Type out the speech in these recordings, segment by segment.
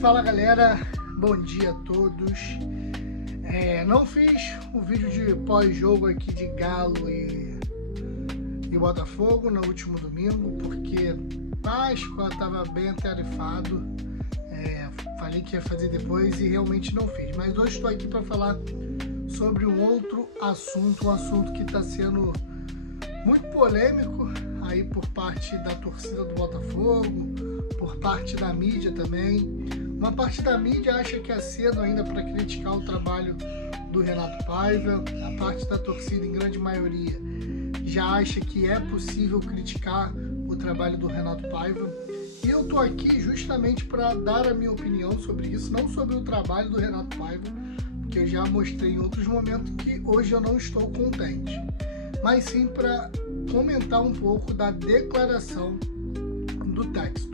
Fala galera, bom dia a todos. Não fiz o vídeo de pós-jogo aqui de Galo e Botafogo no último domingo, porque Páscoa estava bem atarefado. Falei que ia fazer depois e realmente não fiz. Mas hoje estou aqui para falar sobre um outro assunto, um assunto que está sendo muito polêmico aí por parte da torcida do Botafogo, por parte da mídia também. Uma parte da mídia acha que é cedo ainda para criticar o trabalho do Renato Paiva. A parte da torcida, em grande maioria, já acha que é possível criticar o trabalho do Renato Paiva. E eu tô aqui justamente para dar a minha opinião sobre isso, não sobre o trabalho do Renato Paiva, porque eu já mostrei em outros momentos que hoje eu não estou contente, mas sim para comentar um pouco da declaração do Textor.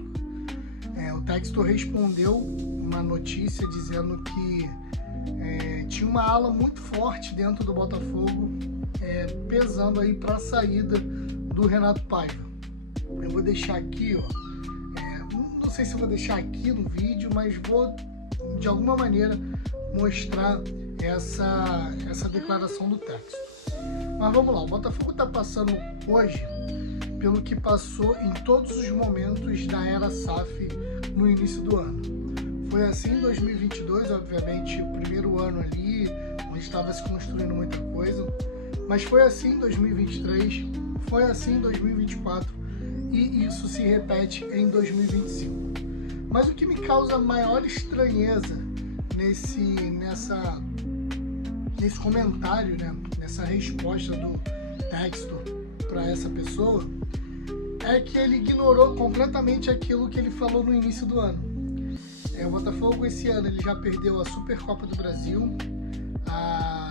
O Textor respondeu uma notícia dizendo que tinha uma ala muito forte dentro do Botafogo, pesando aí para a saída do Renato Paiva. Eu vou deixar aqui, não sei se eu vou deixar aqui no vídeo, mas vou de alguma maneira mostrar essa declaração do Textor. Mas vamos lá, o Botafogo está passando hoje pelo que passou em todos os momentos da era SAF no início do ano. Foi assim em 2022, obviamente, o primeiro ano ali, onde estava se construindo muita coisa, mas foi assim em 2023, foi assim em 2024 e isso se repete em 2025. Mas o que me causa maior estranheza nesse comentário, nessa resposta do Textor para essa pessoa, é que ele ignorou completamente aquilo que ele falou no início do ano. O Botafogo esse ano ele já perdeu a Supercopa do Brasil, a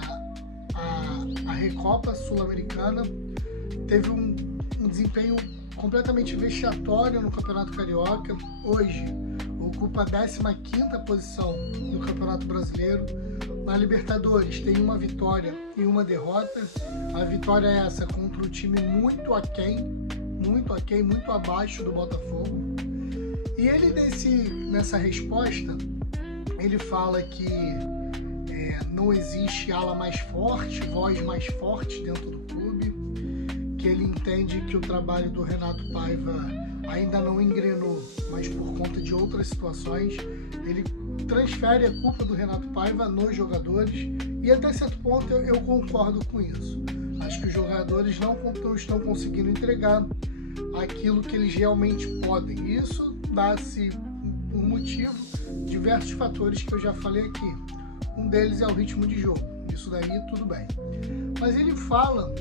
Recopa Sul-Americana, teve um desempenho completamente vexatório no Campeonato Carioca, hoje ocupa a 15ª posição no Campeonato Brasileiro. Na Libertadores tem uma vitória e uma derrota. A vitória é essa contra um time muito abaixo do Botafogo. E ele nessa resposta, ele fala que não existe ala mais forte, voz mais forte dentro do clube, que ele entende que o trabalho do Renato Paiva ainda não engrenou, mas por conta de outras situações, ele transfere a culpa do Renato Paiva nos jogadores, e até certo ponto eu concordo com isso. Acho que os jogadores não estão conseguindo entregar aquilo que eles realmente podem. Isso dá-se por motivo de diversos fatores que eu já falei aqui. Um deles é o ritmo de jogo. Isso daí tudo bem. Mas ele fala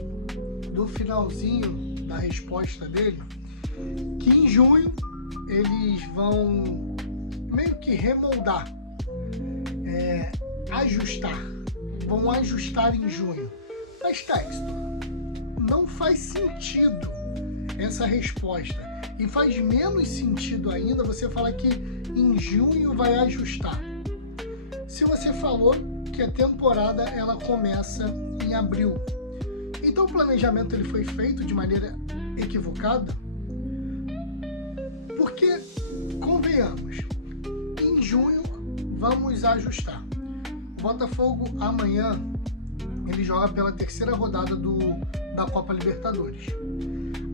do finalzinho da resposta dele que em junho eles vão meio que remoldar, vão ajustar em junho. Mas Textor, não faz sentido essa resposta, e faz menos sentido ainda você falar que em junho vai ajustar, se você falou que a temporada ela começa em abril. Então o planejamento ele foi feito de maneira equivocada, porque, convenhamos, em junho vamos ajustar. O Botafogo amanhã ele joga pela 3ª rodada da Copa Libertadores.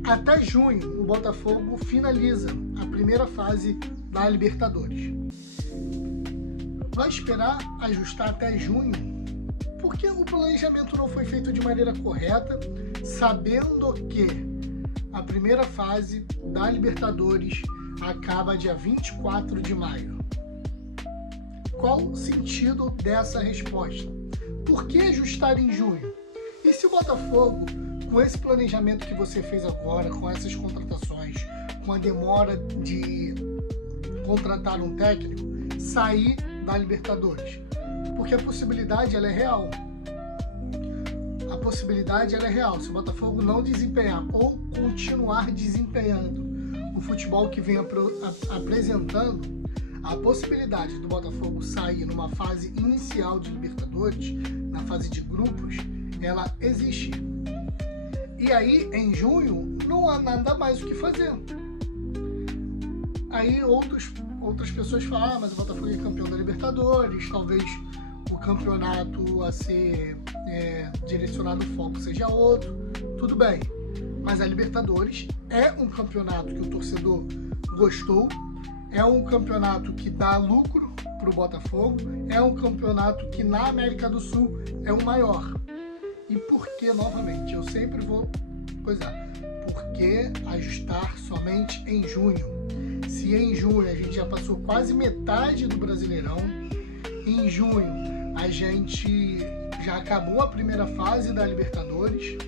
Até junho o Botafogo finaliza a primeira fase da Libertadores. Vai esperar ajustar até junho? Porque o planejamento não foi feito de maneira correta, sabendo que a primeira fase da Libertadores acaba dia 24 de maio. Qual o sentido dessa resposta? Por que ajustar em junho? E se o Botafogo, com esse planejamento que você fez agora, com essas contratações, com a demora de contratar um técnico, sair da Libertadores? Porque a possibilidade ela é real. A possibilidade ela é real. Se o Botafogo não desempenhar ou continuar desempenhando o futebol que vem apresentando, a possibilidade do Botafogo sair numa fase inicial de Libertadores, na fase de grupos, ela existe. E aí, em junho, não há nada mais o que fazer. Aí outros outras pessoas falam, mas o Botafogo é campeão da Libertadores, talvez o campeonato a ser direcionado ao foco seja outro, tudo bem. Mas a Libertadores é um campeonato que o torcedor gostou, é um campeonato que dá lucro para o Botafogo, é um campeonato que na América do Sul é o maior. E por que, novamente, eu sempre vou coisar, por que ajustar somente em junho? Se em junho a gente já passou quase metade do Brasileirão, em junho a gente já acabou a primeira fase da Libertadores,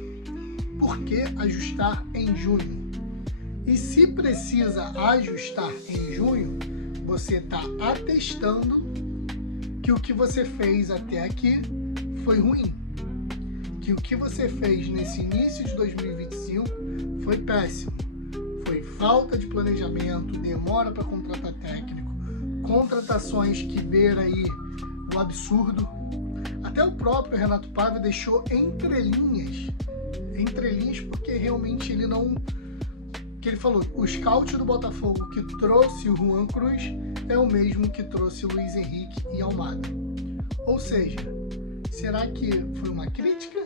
por que ajustar em junho? E se precisa ajustar em junho, você está atestando que o que você fez até aqui foi ruim, que o que você fez nesse início de 2025 foi péssimo, foi falta de planejamento, demora para contratar técnico, contratações que beira aí o absurdo. Até o próprio Renato Paiva deixou entrelinhas, porque realmente ele não... que ele falou, o scout do Botafogo que trouxe o Juan Cruz é o mesmo que trouxe Luiz Henrique e Almada. Ou seja, será que foi uma crítica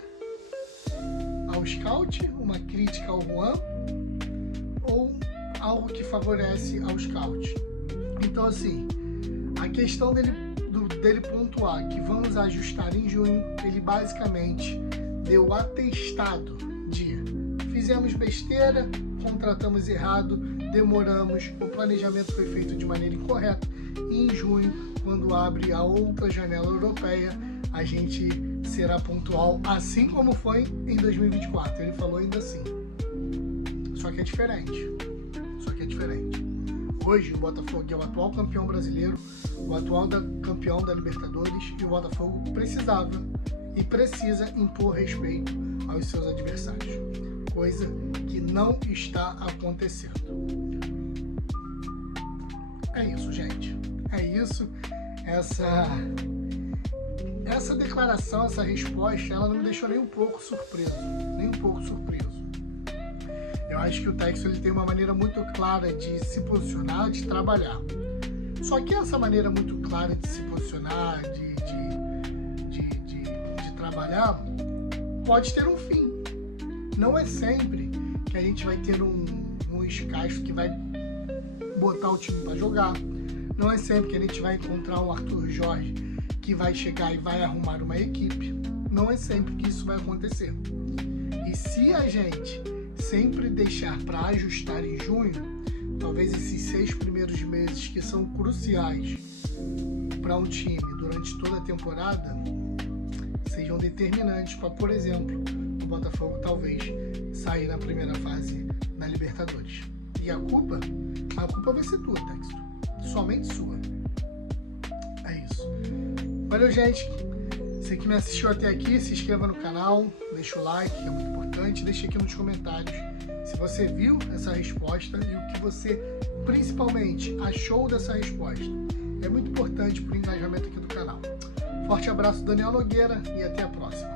ao scout, uma crítica ao Juan, ou algo que favorece ao scout? Então, assim, a questão dele pontuar que vamos ajustar em junho, ele basicamente deu atestado de fizemos besteira, contratamos errado, demoramos, o planejamento foi feito de maneira incorreta, e em junho, quando abre a outra janela europeia, a gente será pontual, assim como foi em 2024. Ele falou ainda assim. Só que é diferente. Hoje o Botafogo é o atual campeão brasileiro, o atual campeão da Libertadores, e o Botafogo precisava e precisa impor respeito aos seus adversários, coisa que não está acontecendo. É isso, gente. É isso. Essa declaração, essa resposta, ela não me deixou nem um pouco surpreso. Eu acho que o Textor ele tem uma maneira muito clara de se posicionar, de trabalhar. Só que essa maneira muito clara de se posicionar, de trabalhar, pode ter um fim. Não é sempre que a gente vai ter um escacho que vai botar o time para jogar. Não é sempre que a gente vai encontrar um Arthur Jorge que vai chegar e vai arrumar uma equipe. Não é sempre que isso vai acontecer. E se a gente sempre deixar para ajustar em junho, talvez esses 6 primeiros meses que são cruciais para um time durante toda a temporada sejam determinantes para, por exemplo, o Botafogo talvez sair na primeira fase da Libertadores. E a culpa vai ser tua, Texto. Somente sua. É isso. Valeu, gente. Você que me assistiu até aqui, se inscreva no canal, deixa o like, que é muito importante. Deixa aqui nos comentários se você viu essa resposta e o que você principalmente achou dessa resposta. É muito importante para o engajamento aqui do canal. Forte abraço, Daniel Nogueira, e até a próxima.